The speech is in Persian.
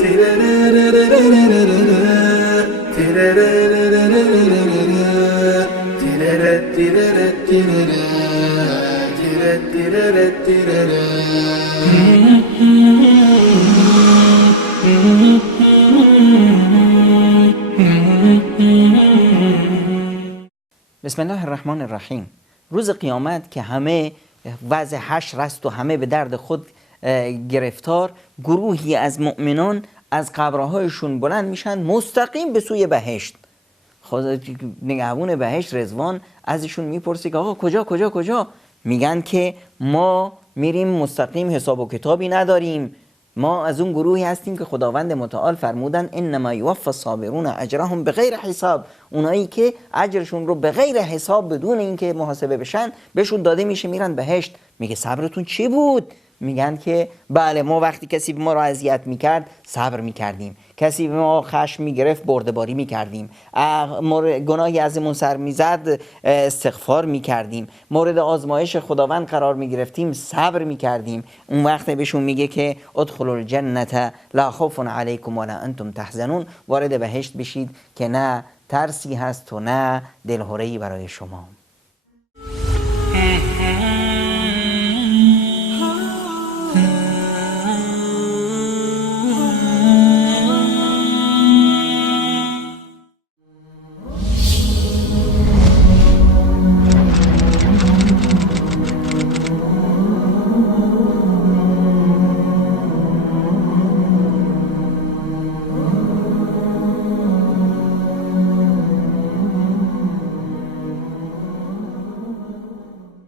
بسم الله الرحمن الرحیم. روز قیامت که همه وضع حشر است و همه به درد خود گرفتار، گروهی از مؤمنان از قبرهایشون بلند میشن مستقیم به سوی بهشت. خود نگهبان بهشت رضوان ازشون میپرسه که آقا کجا؟ میگن که ما میریم مستقیم، حساب و کتابی نداریم، ما از اون گروهی هستیم که خداوند متعال فرمودن انما یوفی الصابرون اجرهم بغیر حساب، اونایی که اجرشون رو بغیر حساب بدون اینکه محاسبه بشن بهشون داده میشه میرن بهشت. میگه صبرتون چی بود؟ میگن که بله ما وقتی کسی به ما رو اذیت میکرد صبر میکردیم، کسی به ما خشم میگرفت برده‌باری میکردیم، گناهی ازمون سر میزد استغفار میکردیم، مورد آزمایش خداوند قرار میگرفتیم صبر میکردیم. اون وقت بهشون میگه که ادخلوا الجنة لا خوف علیکم ولا انتم تحزنون، وارد بهشت بشید که نه ترسی هست و نه دلهره‌ای برای شما.